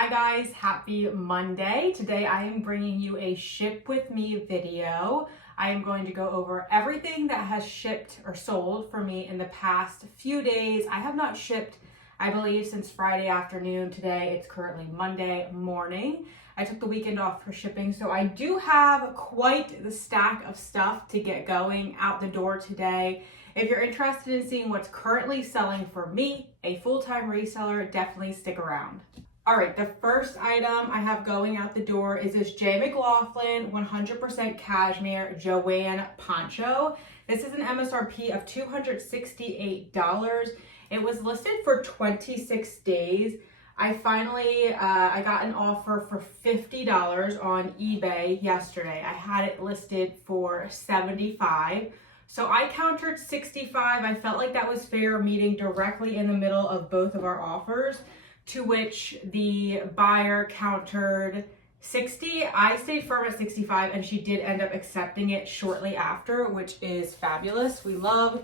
Hi guys, happy Monday. Today I am bringing you a ship with me video. I am going to go over everything that has shipped or sold for me in the past few days. I have not shipped, I believe, since Friday afternoon. Today it's currently Monday morning. I took the weekend off for shipping, so I do have quite the stack of stuff to get going out the door today. If you're interested in seeing what's currently selling for me, a full-time reseller, definitely stick around. All right, the first item I have going out the door is this Mclaughlin 100% Cashmere Joanne poncho. This is an MSRP of $268. It was listed for 26 days. I finally, I got an offer for $50 on eBay yesterday. I had it listed for $75. So I countered $65. I felt like that was fair, meeting directly in the middle of both of our offers, to which the buyer countered $60. I stayed firm at $65 and she did end up accepting it shortly after, which is fabulous. We love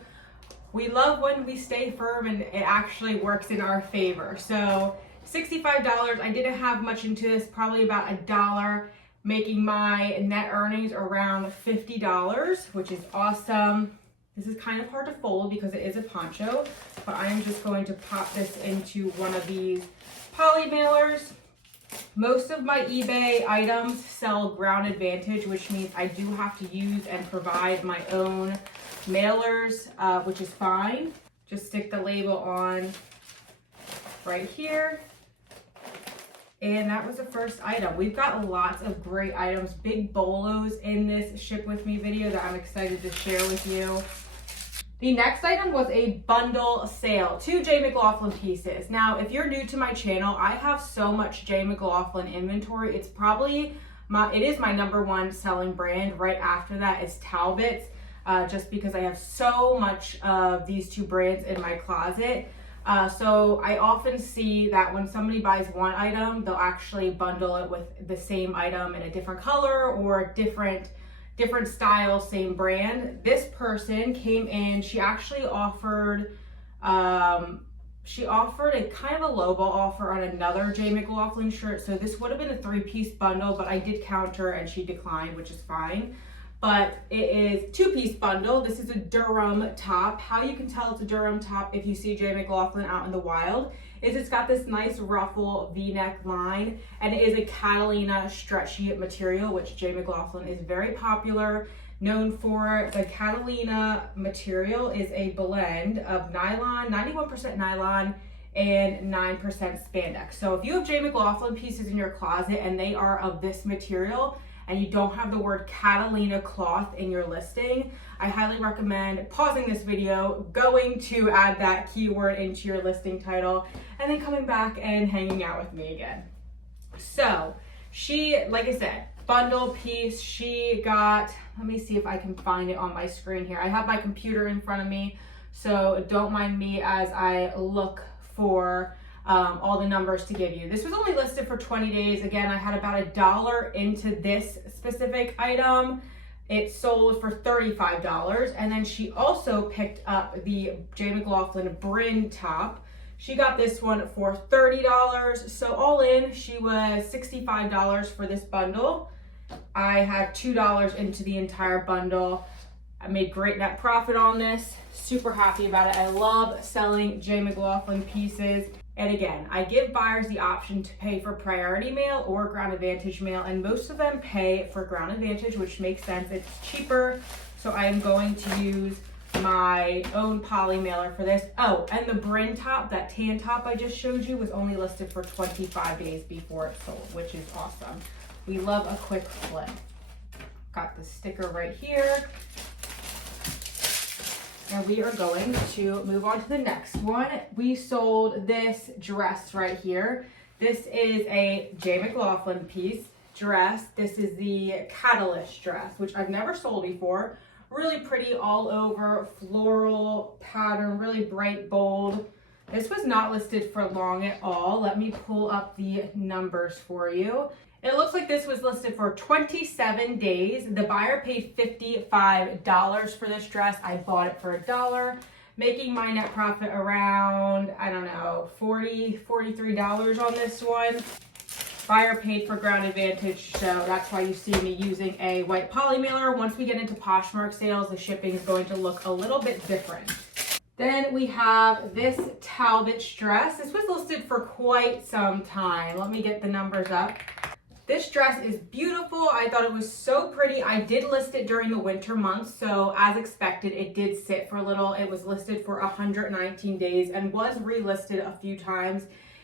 when we stay firm and it actually works in our favor. So $65, I didn't have much into this, probably about $1, making my net earnings around $50, which is awesome. This is kind of hard to fold because it is a poncho, but I am just going to pop this into one of these poly mailers. Most of my eBay items sell Ground Advantage, which means I do have to use and provide my own mailers, which is fine. Just stick the label on right here. And that was the first item. We've got lots of great items, big bolos in this ship with me video that I'm excited to share with you. The next item was a bundle sale, 2 Mclaughlin pieces. Now, if you're new to my channel, I have so much Mclaughlin inventory. It is my #1 selling brand. Right after that is Talbots, just because I have so much of these two brands in my closet. So I often see that when somebody buys one item, they'll actually bundle it with the same item in a different color or different style, same brand. This person came in, she actually offered a kind of a lowball offer on another Mclaughlin shirt. So this would have been a 3-piece bundle, but I did counter and she declined, which is fine. But it is 2-piece bundle. This is a Durham top. How you can tell it's a Durham top if you see Mclaughlin out in the wild is it's got this nice ruffle V-neck line, and it is a Catalina stretchy material, which Mclaughlin is very popular, known for. The Catalina material is a blend of nylon, 91% nylon, and 9% spandex. So if you have Mclaughlin pieces in your closet and they are of this material, and you don't have the word Catalina cloth in your listing, I highly recommend pausing this video, going to add that keyword into your listing title, and then coming back and hanging out with me again. So she, like I said, bundle piece, she got, let me see if I can find it on my screen here. I have my computer in front of me, so don't mind me as I look for all the numbers to give you. This was only listed for 20 days. Again, I had about $1 into this specific item. It sold for $35. And then she also picked up the Mclaughlin Bryn top. She got this one for $30. So all in, she was $65 for this bundle. I had $2 into the entire bundle. I made great net profit on this. Super happy about it. I love selling Mclaughlin pieces. And again, I give buyers the option to pay for priority mail or Ground Advantage mail, and most of them pay for Ground Advantage, which makes sense. It's cheaper, so I am going to use my own poly mailer for this. Oh, and the Bryn top, that tan top I just showed you, was only listed for 25 days before it sold, which is awesome. We love a quick flip. Got the sticker right here. And we are going to move on to the next one. We sold this dress right here. This is a Mclaughlin piece dress. This is the Catalyst dress, which I've never sold before. Really pretty all over, floral pattern, really bright, bold. This was not listed for long at all. Let me pull up the numbers for you. It looks like this was listed for 27 days. The buyer paid $55 for this dress. I bought it for $1, making my net profit around, I don't know, $43 on this one. Buyer paid for ground advantage, so that's why you see me using a white poly mailer. Once we get into Poshmark sales, the shipping is going to look a little bit different. Then we have this Talbots dress. This was listed for quite some time. Let me get the numbers up. This dress is beautiful. I thought it was so pretty. I did list it during the winter months, so as expected, it did sit for a little. It was listed for 119 days and was relisted a few times.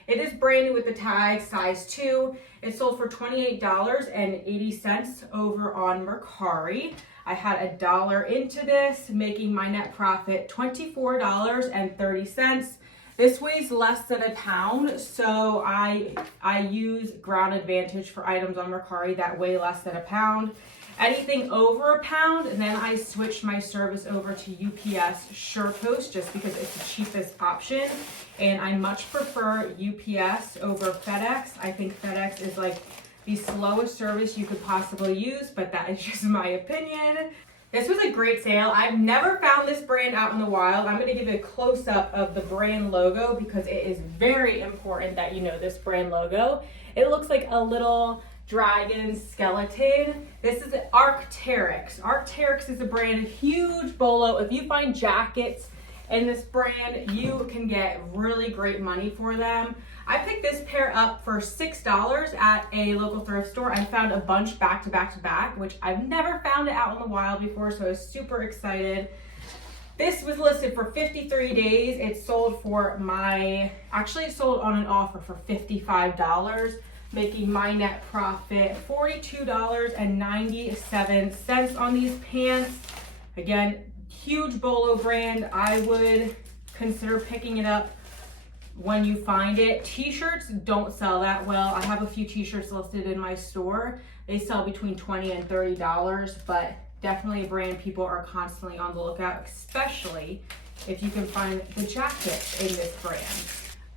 It is brand new with the tag, size 2. It sold for $28.80 over on Mercari. I had $1 into this, making my net profit $24.30. This weighs less than a pound, so I use ground advantage for items on Mercari that weigh less than a pound. Anything over a pound, and then I switched my service over to UPS SurePost just because it's the cheapest option, and I much prefer UPS over FedEx. I think FedEx is like the slowest service you could possibly use, but that is just my opinion. This was a great sale. I've never found this brand out in the wild. I'm gonna give you a close-up of the brand logo because it is very important that you know this brand logo. It looks like a little dragon skeleton. This is Arc'teryx. Arc'teryx is a brand, huge bolo. If you find jackets in this brand, you can get really great money for them. I picked this pair up for $6 at a local thrift store. I found a bunch back to back to back, which I've never found it out in the wild before, so I was super excited. This was listed for 53 days. It sold for actually it sold on an offer for $55, making my net profit $42.97 on these pants. Again, huge bolo brand. I would consider picking it up when you find it. T-shirts don't sell that well. I have a few t-shirts listed in my store. They sell between $20 and $30, but definitely a brand people are constantly on the lookout, especially if you can find the jackets in this brand.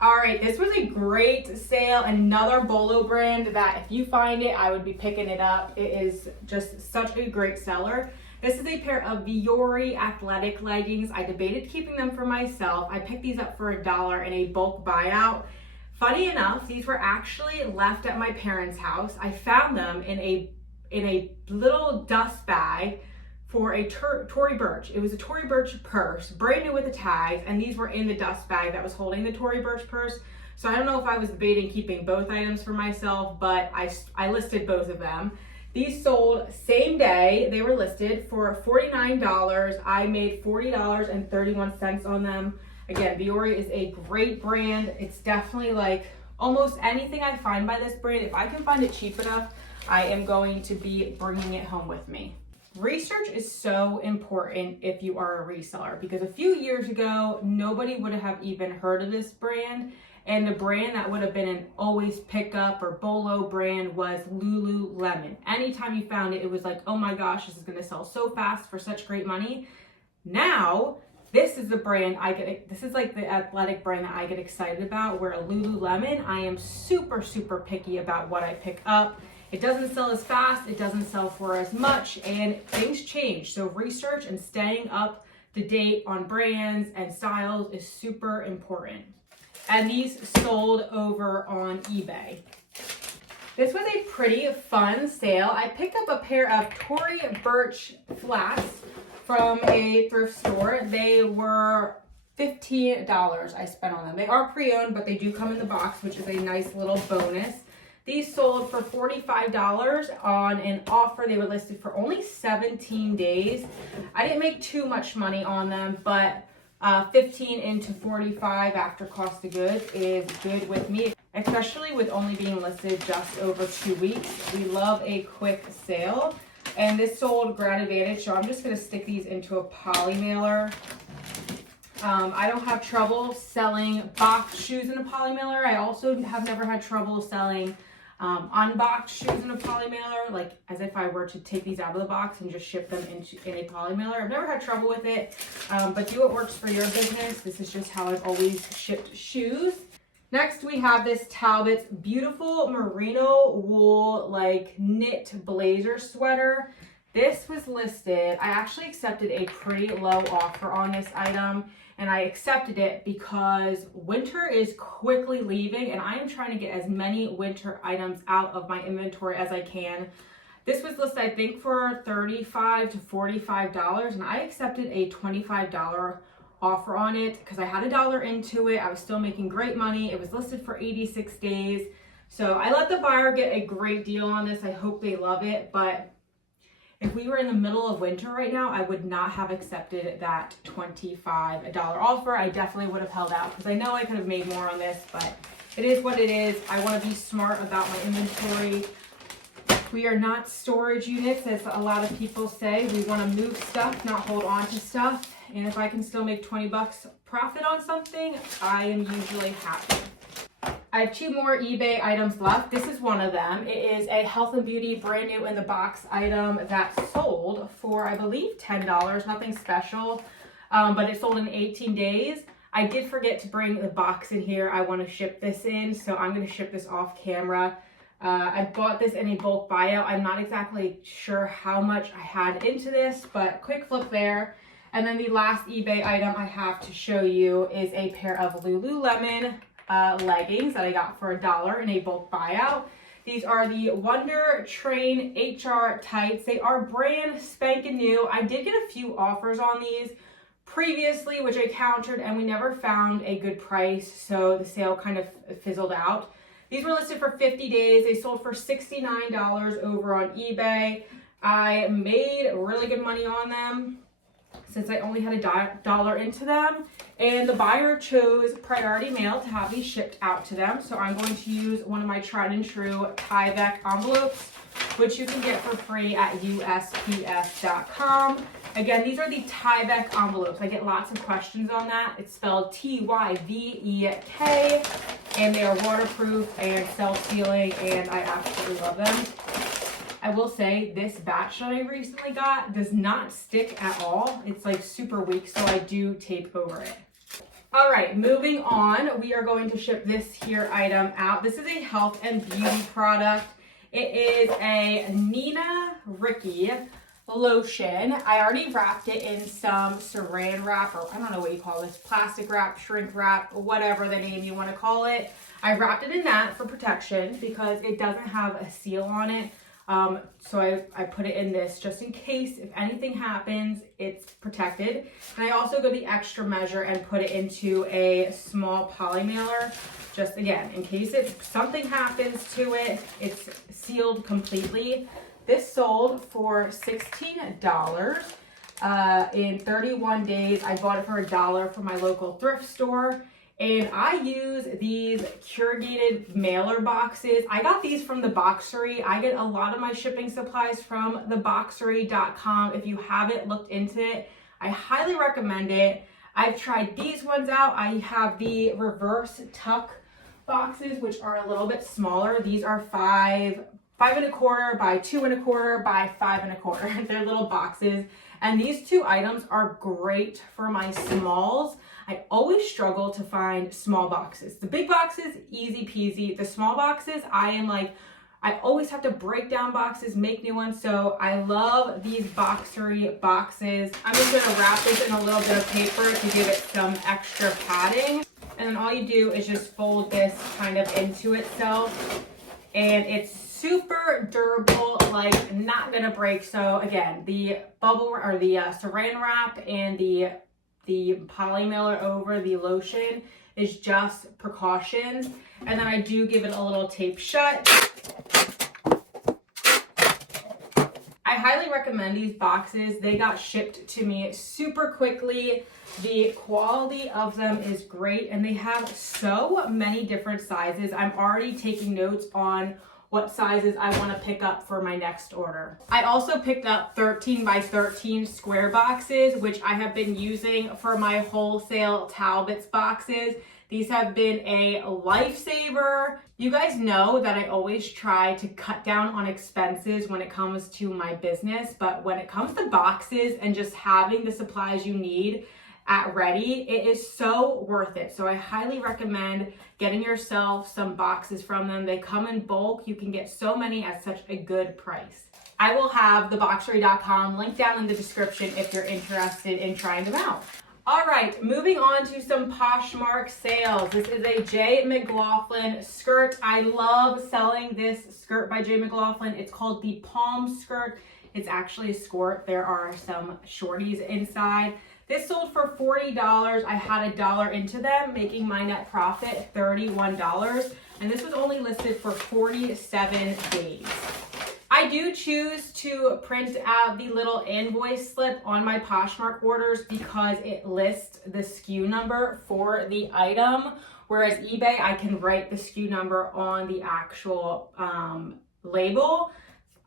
All right, this was a great sale. Another bolo brand that if you find it, I would be picking it up. It is just such a great seller. This is a pair of Vuori athletic leggings. I debated keeping them for myself. I picked these up for $1 in a bulk buyout. Funny enough, these were actually left at my parents' house. I found them in a little dust bag for a Tory Burch. It was a Tory Burch purse, brand new with the tags, and these were in the dust bag that was holding the Tory Burch purse. So I don't know if I was debating keeping both items for myself, but I listed both of them. These sold same day. They were listed for $49. I made $40.31 on them. Again, Vuori is a great brand. It's definitely like almost anything I find by this brand. If I can find it cheap enough, I am going to be bringing it home with me. Research is so important if you are a reseller, because a few years ago, nobody would have even heard of this brand. And the brand that would have been an always pick up or bolo brand was Lululemon. Anytime you found it, it was like, oh my gosh, this is gonna sell so fast for such great money. Now, this is the brand this is like the athletic brand that I get excited about, where Lululemon, I am super, super picky about what I pick up. It doesn't sell as fast, it doesn't sell for as much, and things change. So research and staying up to date on brands and styles is super important. And these sold over on eBay. This was a pretty fun sale. I picked up a pair of Tory Burch flats from a thrift store. They were $15 I spent on them. They are pre-owned, but they do come in the box, which is a nice little bonus. These sold for $45 on an offer. They were listed for only 17 days. I didn't make too much money on them, but 15 into 45 after cost of goods is good with me, especially with only being listed just over 2 weeks. We love a quick sale. And this sold ground advantage, so I'm just gonna stick these into a poly mailer. I don't have trouble selling boxed shoes in a poly mailer. I also have never had trouble selling unboxed shoes in a poly mailer, like as if I were to take these out of the box and just ship them in a poly mailer. I've never had trouble with it, but do what works for your business. This is just how I've always shipped shoes. Next, we have this Talbots beautiful merino wool, like knit blazer sweater. This was listed, I actually accepted a pretty low offer on this item. and I accepted it because winter is quickly leaving and I am trying to get as many winter items out of my inventory as I can. This was listed, I think, for $35 to $45, and I accepted a $25 offer on it because I had $1 into it. I was still making great money. It was listed for 86 days. So I let the buyer get a great deal on this. I hope they love it, but if we were in the middle of winter right now, I would not have accepted that $25 offer. I definitely would have held out because I know I could have made more on this, but it is what it is. I want to be smart about my inventory. We are not storage units, as a lot of people say. We want to move stuff, not hold on to stuff. And if I can still make 20 bucks profit on something, I am usually happy. I have 2 more eBay items left. This is one of them. It is a health and beauty brand new in the box item that sold for, I believe, $10. Nothing special, but it sold in 18 days. I did forget to bring the box in here. I want to ship this in, so I'm going to ship this off camera. I bought this in a bulk buyout. I'm not exactly sure how much I had into this, but quick flip there. And then the last eBay item I have to show you is a pair of Lululemon leggings that I got for $1 in a bulk buyout. These are the Wonder Train HR tights. They are brand spanking new. I did get a few offers on these previously, which I countered, and we never found a good price, so the sale kind of fizzled out. These were listed for 50 days. They sold for $69 over on eBay. I made really good money on them since I only had $1 into them. And the buyer chose priority mail to have these shipped out to them. So I'm going to use one of my tried and true Tyvek envelopes, which you can get for free at USPS.com. Again, these are the Tyvek envelopes. I get lots of questions on that. It's spelled Tyvek, and they are waterproof and self-sealing, and I absolutely love them. I will say this batch that I recently got does not stick at all. It's like super weak, so I do tape over it. All right, moving on, we are going to ship this here item out. This is a health and beauty product. It is a Nina Ricci lotion. I already wrapped it in some saran wrap, or I don't know what you call this, plastic wrap, shrink wrap, whatever the name you want to call it. I wrapped it in that for protection because it doesn't have a seal on it. So I put it in this just in case if anything happens, it's protected. And I also go the extra measure and put it into a small poly mailer, just again, in case something happens to it, it's sealed completely. This sold for $16 in 31 days. I bought it for $1 from my local thrift store. And I use these corrugated mailer boxes. I got these from the Boxery. I get a lot of my shipping supplies from theboxery.com. If you haven't looked into it, I highly recommend it. I've tried these ones out. I have the reverse tuck boxes, which are a little bit smaller. These are 5 1/4 by 2 1/4 by 5 1/4. They're little boxes. And these 2 items are great for my smalls. I always struggle to find small boxes. The big boxes, easy peasy. The small boxes, I always have to break down boxes, make new ones. So I love these Boxery boxes. I'm just gonna wrap this in a little bit of paper to give it some extra padding. And then all you do is just fold this kind of into itself. And it's super durable, like not gonna break. So again, the bubble or the saran wrap and the poly mailer over the lotion is just precautions. And then I do give it a little tape shut. I highly recommend these boxes. They got shipped to me super quickly. The quality of them is great and they have so many different sizes. I'm already taking notes on what sizes I want to pick up for my next order. I also picked up 13 by 13 square boxes, which I have been using for my wholesale Talbots boxes. These have been a lifesaver. You guys know that I always try to cut down on expenses when it comes to my business, but when it comes to boxes and just having the supplies you need at ready, it is so worth it. So I highly recommend getting yourself some boxes from them. They come in bulk. You can get so many at such a good price. I will have theboxery.com linked down in the description if you're interested in trying them out. All right, moving on to some Poshmark sales. This is a J. Mclaughlin skirt. I love selling this skirt by J. Mclaughlin. It's called the Palm skirt. It's actually a skirt. There are some shorties inside. This sold for $40. I had $1 into them, making my net profit $31. And this was only listed for 47 days. I do choose to print out the little invoice slip on my Poshmark orders because it lists the SKU number for the item, whereas eBay, I can write the SKU number on the actual label.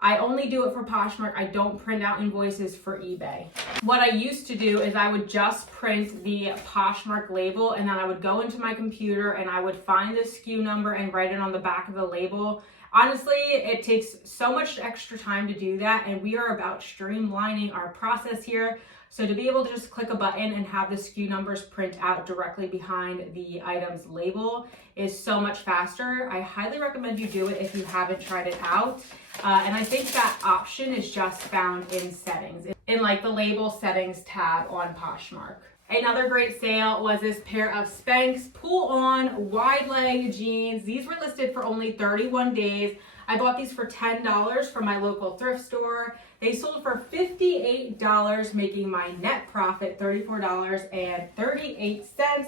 I only do it for Poshmark. I don't print out invoices for eBay. What I used to do is I would just print the Poshmark label, and then I would go into my computer and I would find the SKU number and write it on the back of the label. Honestly, it takes so much extra time to do that, and we are about streamlining our process here. So to be able to just click a button and have the SKU numbers print out directly behind the item's label is so much faster. I highly recommend you do it if you haven't tried it out. And I think that option is just found in settings, in like the label settings tab on Poshmark. Another great sale was this pair of Spanx pull-on wide leg jeans. These were listed for only 31 days. I bought these for $10 from my local thrift store. They sold for $58, making my net profit $34.38.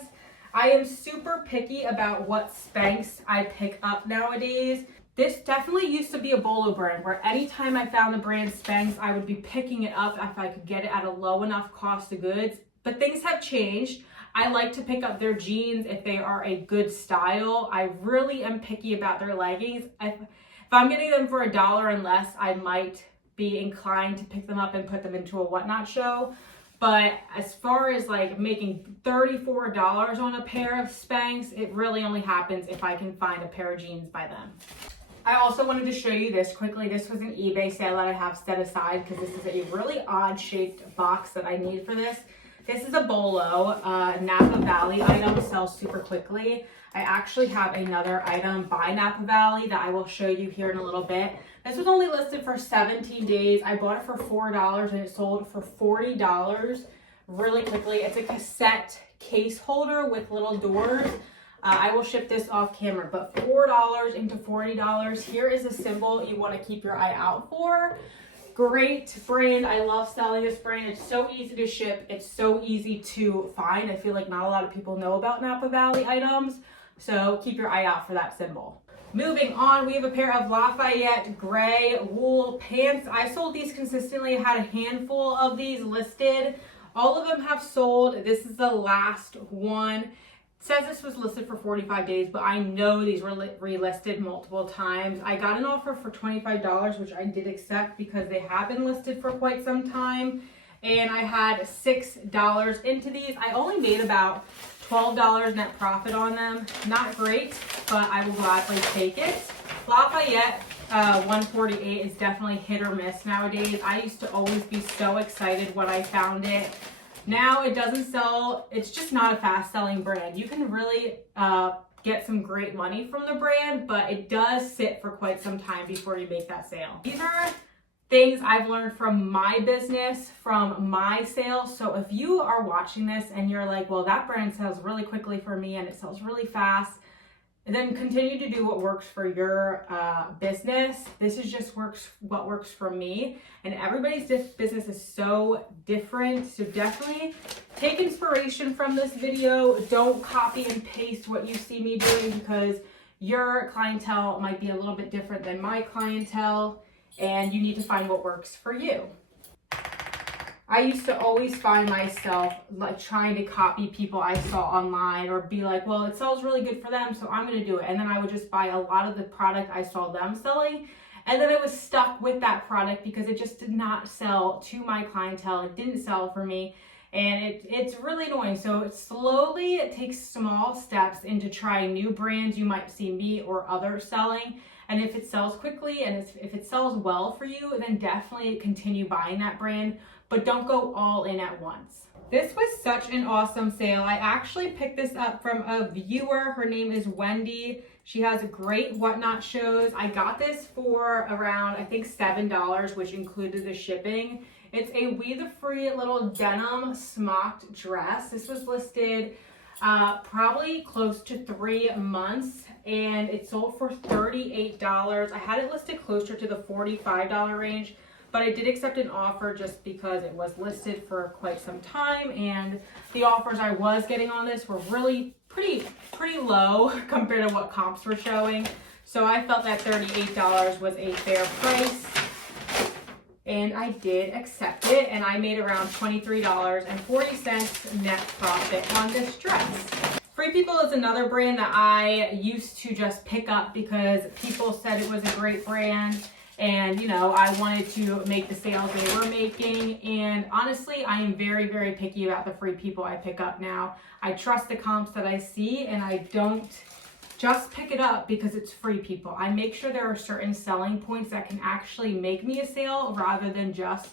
I am super picky about what Spanx I pick up nowadays. This definitely used to be a bolo brand where anytime I found the brand Spanx, I would be picking it up if I could get it at a low enough cost of goods. But things have changed. I like to pick up their jeans if they are a good style. I really am picky about their leggings. If I'm getting them for $1 and less, I might be inclined to pick them up and put them into a whatnot show. But as far as like making $34 on a pair of Spanx, it really only happens if I can find a pair of jeans by them. I also wanted to show you this quickly. This was an eBay sale that I have set aside because this is a really odd shaped box that I need for this. This is a bolo, Napa Valley item, sells super quickly. I actually have another item by Napa Valley that I will show you here in a little bit. This was only listed for 17 days. I bought it for $4 and it sold for $40 really quickly. It's a cassette case holder with little doors. I will ship this off camera, but $4 into $40. Here is a symbol you want to keep your eye out for. Great brand. I love selling this brand. It's so easy to ship. It's so easy to find. I feel like not a lot of people know about Napa Valley items, so keep your eye out for that symbol. Moving on, we have a pair of Lafayette gray wool pants. I sold these consistently. I had a handful of these listed. All of them have sold. This is the last one. It says this was listed for 45 days, but I know these were relisted multiple times. I got an offer for $25, which I did accept because they have been listed for quite some time. And I had $6 into these. I only made about $12 net profit on them. Not great, but I will gladly take it. Lafayette 148 is definitely hit or miss nowadays. I used to always be so excited when I found it. Now it doesn't sell, it's just not a fast selling brand. You can really get some great money from the brand, but it does sit for quite some time before you make that sale. These are things I've learned from my business, from my sales. So if you are watching this and you're like, well, that brand sells really quickly for me and it sells really fast, and then continue to do what works for your business. This is just what works for me. And everybody's business is so different. So definitely take inspiration from this video. Don't copy and paste what you see me doing because your clientele might be a little bit different than my clientele. And you need to find what works for you. I used to always find myself like trying to copy people I saw online or be like, well, it sells really good for them, so I'm going to do it. And then I would just buy a lot of the product I saw them selling. And then I was stuck with that product because it just did not sell to my clientele. It didn't sell for me. And it's really annoying. So it takes small steps into trying new brands you might see me or others selling. And if it sells quickly and if it sells well for you, then definitely continue buying that brand, but don't go all in at once. This was such an awesome sale. I actually picked this up from a viewer. Her name is Wendy. She has great whatnot shows. I got this for around, I think $7, which included the shipping. It's a We The Free little denim smocked dress. This was listed probably close to 3 months, and it sold for $38. I had it listed closer to the $45 range, but I did accept an offer just because it was listed for quite some time, and the offers I was getting on this were really pretty low compared to what comps were showing. So I felt that $38 was a fair price, and I did accept it, and I made around $23.40 net profit on this dress. Free People is another brand that I used to just pick up because people said it was a great brand, and you know, I wanted to make the sales they were making. And honestly, I am very picky about the Free People I pick up now. I trust the comps that I see, and I don't just pick it up because it's Free People. I make sure there are certain selling points that can actually make me a sale rather than just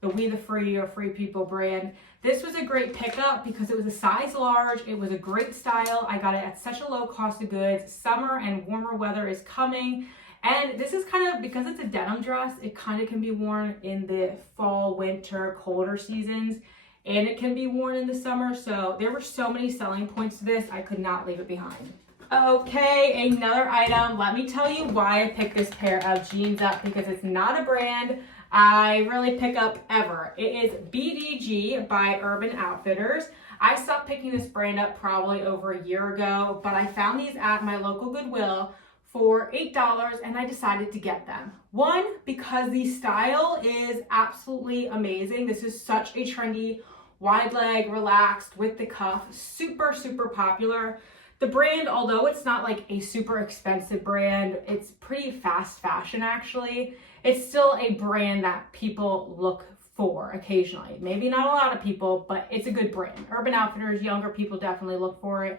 the We The Free or Free People brand. This was a great pickup because it was a size large. It was a great style. I got it at such a low cost of goods. Summer and warmer weather is coming. And this is kind of, because it's a denim dress, it kind of can be worn in the fall, winter, colder seasons, and it can be worn in the summer. So there were so many selling points to this, I could not leave it behind. Okay, another item. Let me tell you why I picked this pair of jeans up, because it's not a brand I really pick up ever. It is BDG by Urban Outfitters. I stopped picking this brand up probably over a year ago, but I found these at my local Goodwill for $8, and I decided to get them. One, because the style is absolutely amazing. This is such a trendy, wide leg, relaxed with the cuff, super popular. The brand, although it's not like a super expensive brand, it's pretty fast fashion actually. It's still a brand that people look for occasionally. Maybe not a lot of people, but it's a good brand. Urban Outfitters, younger people definitely look for it.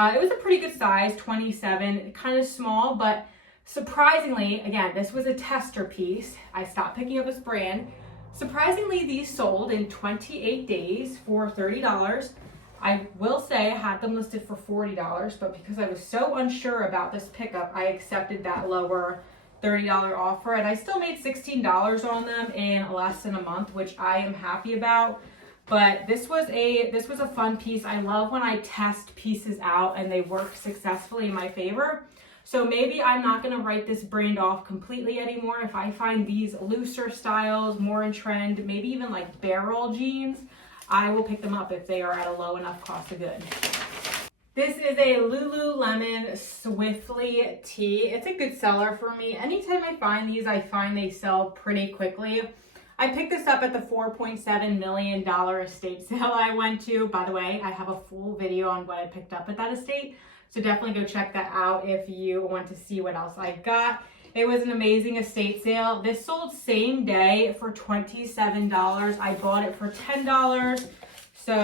It was a pretty good size, 27, kind of small, but surprisingly, again, this was a tester piece. I stopped picking up this brand. Surprisingly, these sold in 28 days for $30. I will say I had them listed for $40, but because I was so unsure about this pickup, I accepted that lower $30 offer, and I still made $16 on them in less than a month, which I am happy about. But this was a fun piece. I love when I test pieces out and they work successfully in my favor. So maybe I'm not gonna write this brand off completely anymore. If I find these looser styles more in trend, maybe even like barrel jeans, I will pick them up if they are at a low enough cost of good. This is a Lululemon Swiftly tee. It's a good seller for me. Anytime I find these, I find they sell pretty quickly. I picked this up at the $4.7 million estate sale I went to. By the way, I have a full video on what I picked up at that estate, so definitely go check that out if you want to see what else I got. It was an amazing estate sale. This sold same day for $27. I bought it for $10, so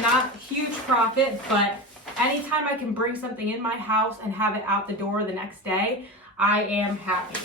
not huge profit, but anytime I can bring something in my house and have it out the door the next day, I am happy.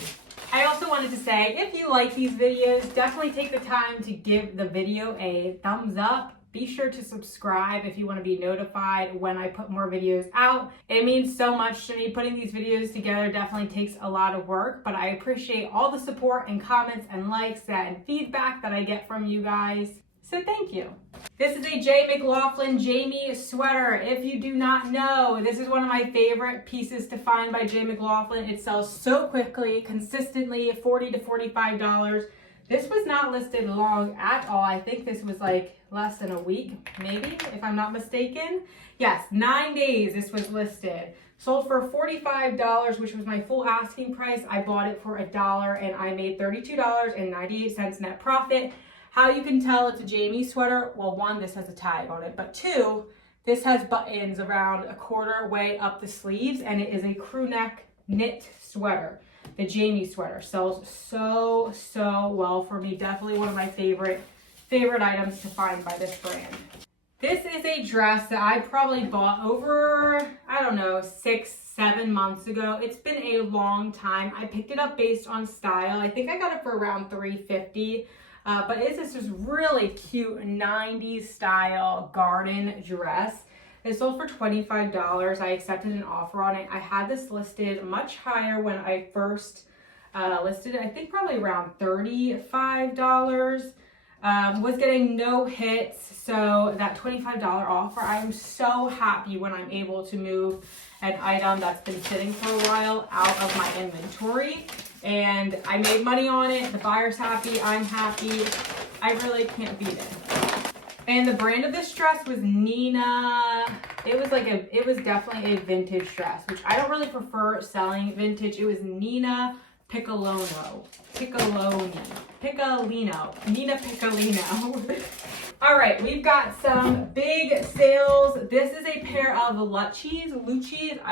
I also wanted to say, if you like these videos, definitely take the time to give the video a thumbs up. Be sure to subscribe if you want to be notified when I put more videos out. It means so much to me. Putting these videos together definitely takes a lot of work, but I appreciate all the support and comments and likes and feedback that I get from you guys. So thank you. This is a Mclaughlin Jamie sweater. If you do not know, this is one of my favorite pieces to find by Mclaughlin. It sells so quickly, consistently, $40 to $45. This was not listed long at all. I think this was like less than a week, maybe, if I'm not mistaken. Yes, 9 days this was listed. Sold for $45, which was my full asking price. I bought it for $1 and I made $32.98 net profit. How you can tell it's a Jamie sweater? Well, one, this has a tag on it, but two, this has buttons around a quarter way up the sleeves, and it is a crew neck knit sweater. The Jamie sweater sells so well for me. Definitely one of my favorite items to find by this brand. This is a dress that I probably bought over, I don't know, 6-7 months ago. It's been a long time. I picked it up based on style. I think I got it for around $350. But it's this really cute 90s style garden dress. It sold for $25. I accepted an offer on it. I had this listed much higher when I first listed it. I think probably around $35. Was getting no hits, so that $25 offer, I am so happy when I'm able to move an item that's been sitting for a while out of my inventory. And I made money on it. The buyer's happy. I'm happy. I really can't beat it. And the brand of this dress was Nina. It was definitely a vintage dress, which I don't really prefer selling vintage. It was Nina Piccolino. Nina Piccolino. All right, we've got some big sales. This is a pair of Lucci's. I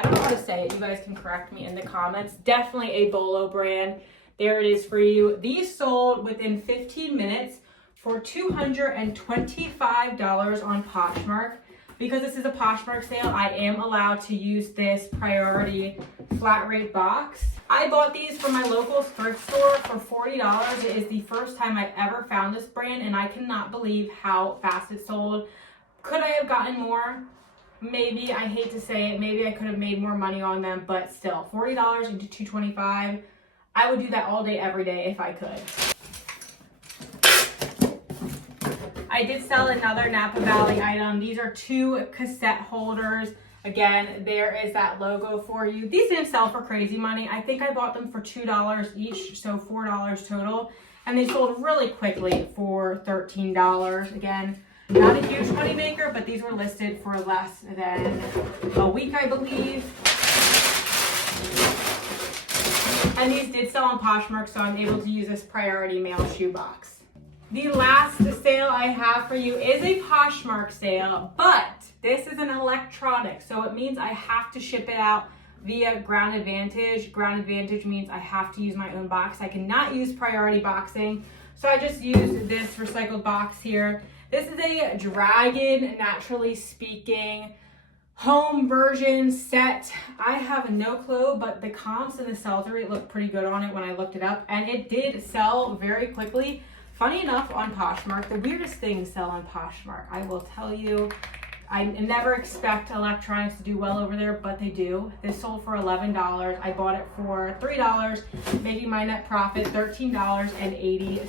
don't know how to say it. You guys can correct me in the comments. Definitely a Bolo brand. There it is for you. These sold within 15 minutes for $225 on Poshmark. Because this is a Poshmark sale, I am allowed to use this priority flat rate box. I bought these from my local thrift store for $40. It is the first time I've ever found this brand, and I cannot believe how fast it sold. Could I have gotten more? Maybe. I hate to say it. Maybe I could have made more money on them, but still, $40 into $225. I would do that all day, every day if I could. I did sell another Napa Valley item. These are 2 cassette holders. Again, there is that logo for you. These didn't sell for crazy money. I think I bought them for $2 each, so $4 total. And they sold really quickly for $13. Again, not a huge money maker, but these were listed for less than a week, I believe. And these did sell on Poshmark, so I'm able to use this priority mail shoebox. The last sale I have for you is a Poshmark sale, but this is an electronic, so it means I have to ship it out via Ground Advantage. Ground Advantage means I have to use my own box. I cannot use priority boxing, so I just use this recycled box here. This is a Dragon, Naturally Speaking, home version set. I have no clue, but the comps and the sell-through rate looked pretty good on it when I looked it up, and it did sell very quickly. Funny enough, on Poshmark, the weirdest things sell on Poshmark. I will tell you, I never expect electronics to do well over there, but they do. This sold for $11. I bought it for $3, making my net profit $13.80.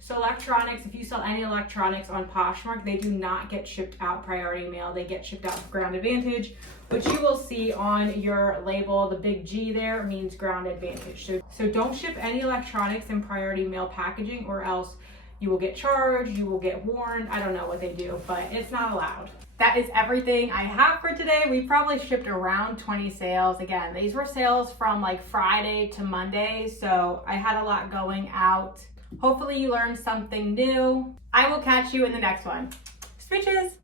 So electronics, if you sell any electronics on Poshmark, they do not get shipped out priority mail. They get shipped out Ground Advantage, which you will see on your label. The big G there means Ground Advantage. So don't ship any electronics in priority mail packaging, or else you will get charged, you will get warned. I don't know what they do, but it's not allowed. That is everything I have for today. We probably shipped around 20 sales. Again, these were sales from like Friday to Monday, so I had a lot going out. Hopefully you learned something new. I will catch you in the next one. Switches!